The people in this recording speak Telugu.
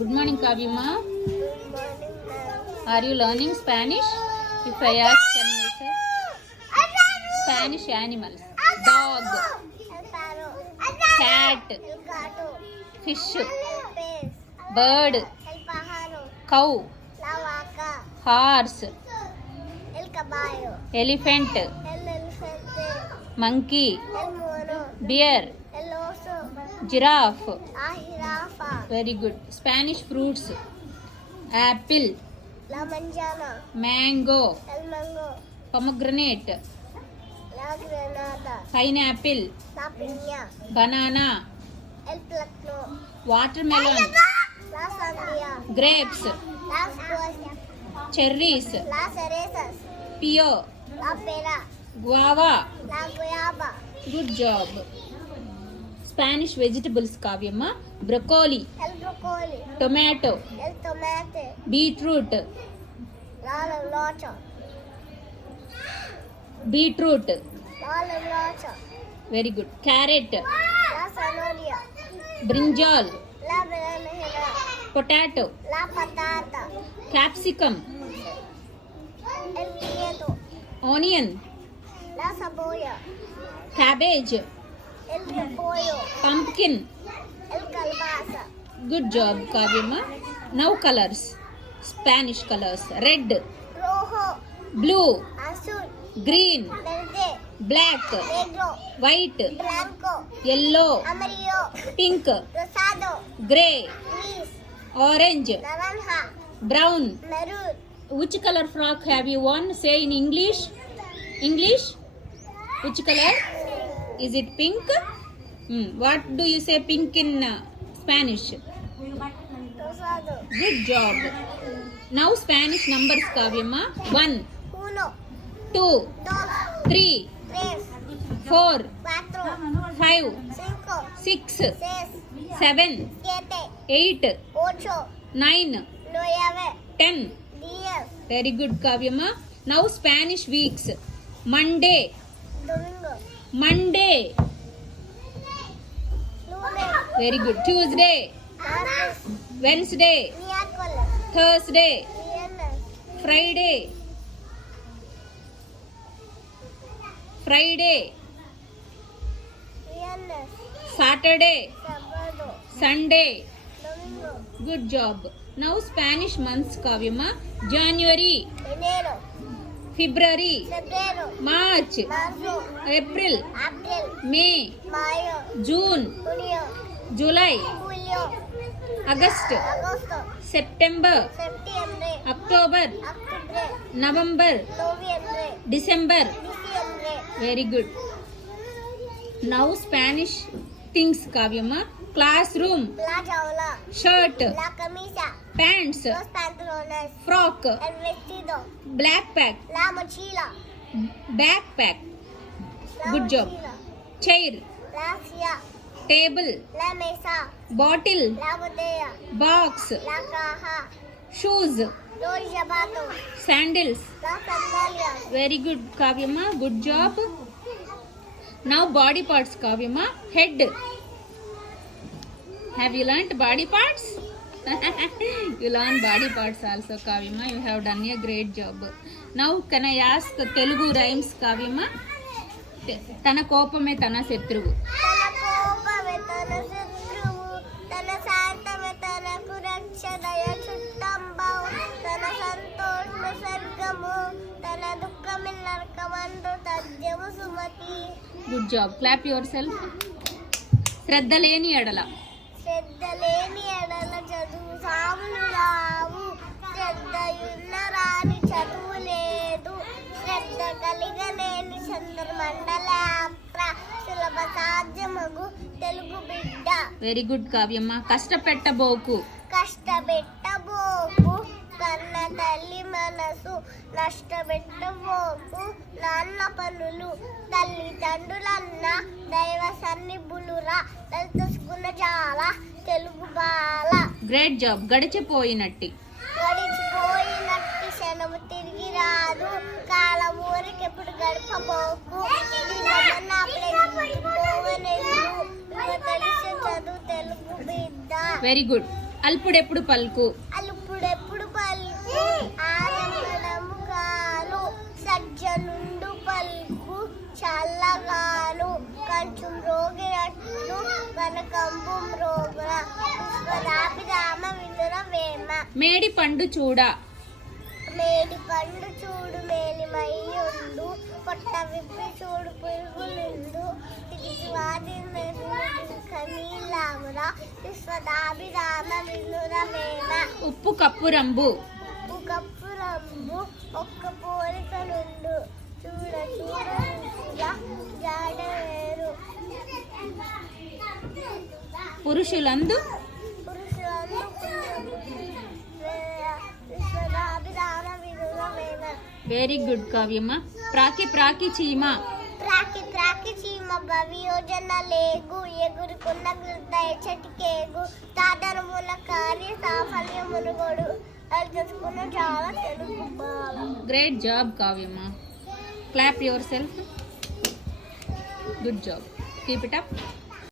Good morning, Kavyama. Good morning, ma'am. Are you learning Spanish? If I ask, can you say Spanish animals? Dog, El perro, cat, el gato, fish, el pez, bird, el pájaro, cow, la vaca, horse, el caballo, elephant, el elefante, monkey, el mono, bear, el oso, giraffe. la jirafa, Very good. Spanish fruits: apple, la manzana, mango, el mango, pomegranate, la granada, pineapple, la piña, banana, el plátano, watermelon, la sandía, grapes, las cosas, cherries, las cerezas, pear, la pera, guava. la guayaba, Good job. Spanish vegetables, Kavyama: broccoli, el brócoli, tomato, el tomate, beetroot, la lechoa, beetroot. la lechoa, Very good. Carrot, la zanahoria, brinjal, la berenjena, potato, la patata, capsicum, el pimiento, onion, la cebolla, cabbage, el repollo, pumpkin. el calabaza, Good job, Kavyama. Now colors. Spanish colors: red, rojo, blue, azul, green, verde, black, negro, white, blanco, yellow, amarillo, pink, rosado, gray, gris, orange, naranja, brown. maroon, Which color frock have you worn? Say in English. English. Which color? Is it pink? What do you say pink in Spanish? rosado, Good job. Now Spanish numbers, Kavyama: 1, 1, 2, 2, 3, 3, 4, 4, 5, 5, 6, 6, 7, 7, 8, 8, 9, 9, 10. 10, Very good, Kavyama. Now Spanish weeks: Monday, domingo, Monday. lunes, Very good. Tuesday, martes, Wednesday, miércoles, Thursday, viernes, Friday, Friday, viernes, Saturday, sábado, Sunday. domingo, Good job. Now Spanish months, Kavyama: January, enero, February, febrero, March, marzo, April, abril, May, mayo, June, junio, July, julio, August, agosto, September, septiembre, October, octubre, November, noviembre, December. diciembre, Very good. Now Spanish things, Kavyama: classroom, la jaula, shirt, la camisa, pants, los pantalones, frock, el vestido, backpack, la mochila, backpack. la Good job. mochila, Chair, la silla, table, la mesa, bottle, la botella, box, la caja, shoes, los zapatos, sandals. las sandalias, Very good, Kavyama. Good job. Now body parts, Kavyama: head. Have you learnt body parts? You learn body parts also, Kavyama. You have done a great job. Now can I ask Telugu rhymes, Kavyama? తన కోపమే తన శత్రువు. తన కోపమే తన శత్రువు, తన శాంతమే తనకు రక్ష, దయ చుట్టంబవు, తన సంతోషమే స్వర్గము, తన దుఃఖమే నరకమందు తథ్యము Sumati. Good job. Clap yourself. శ్రద్ధ లేని ఎడల. శ్రద్ధ లేని ఎడల చదువు సాములు రావు, శ్రద్ధయున్న రాని చదువు లేదు, శ్రద్ధ కలిగలేని చంద్రమండలాప్ర, సులభ సాధ్యమగు తెలుగు బిడ్డ. Very good, కావ్యమ్మ. కష్టపెట్టబోకు. కష్టపెట్టబోకు కన్న తల్లి మనసు, నష్టపెట్టబోకు నాన్న పనులు, తల్లిదండ్రులన్న దైవ సన్నిధులురా, తెలుసుకున్న చాలా తెలుగు బాల. Great job. గడిచిపోయినట్టి. గడిచిపోయినట్టి క్షణము తిరిగి రాదు, కాలం ఊరికెప్పుడు గడపబోకు, తెలిసే చదువు తెలుగు బిడ్డ. Very good. అల్పుడెప్పుడు పలుకు. అలుపుడెప్పుడు పలుకు ఆనందము కాను సజ్జనుండు పలుకు చల్లగాను కొంచెం రోగినట్లు కనకంబు మ్రోగున విశ్వదాభిరామ వినుర వేమ. మేడి పండు చూడ. మేడి పండు చూడు మేలిమయ్యుండు పొట్ట విప్పి చూడు పురుగులుండు తిరిగి వాది నీలామురా విశ్వదాభిరామ వినుర వేమ. ఉప్పు కప్పు రంబు. ఉప్పు కప్పు రంబు ఒక్క పోలిక నుండు చూడ చూడ రుచిగా జాడ వేరు. పురుషులందు పురుషులందు విశ్వదాభిరామ వినుర వేమ. వెరీ గుడ్ కావ్యమ్మ. ప్రాకి ప్రాకి చీమ. ప్రాకి ప్రాకి చీమ భవియోజన లేగు ఎగురుకున్న గృద్ధ ఎచ్చటికేగు సాధనముల కార్య సాఫల్యమునుగోడు అది తెలుసుకున్న చాలా తెలుగు బాల. గ్రేట్ జాబ్ కావ్యమ్మ. Clap yourself. Good job. Keep it up.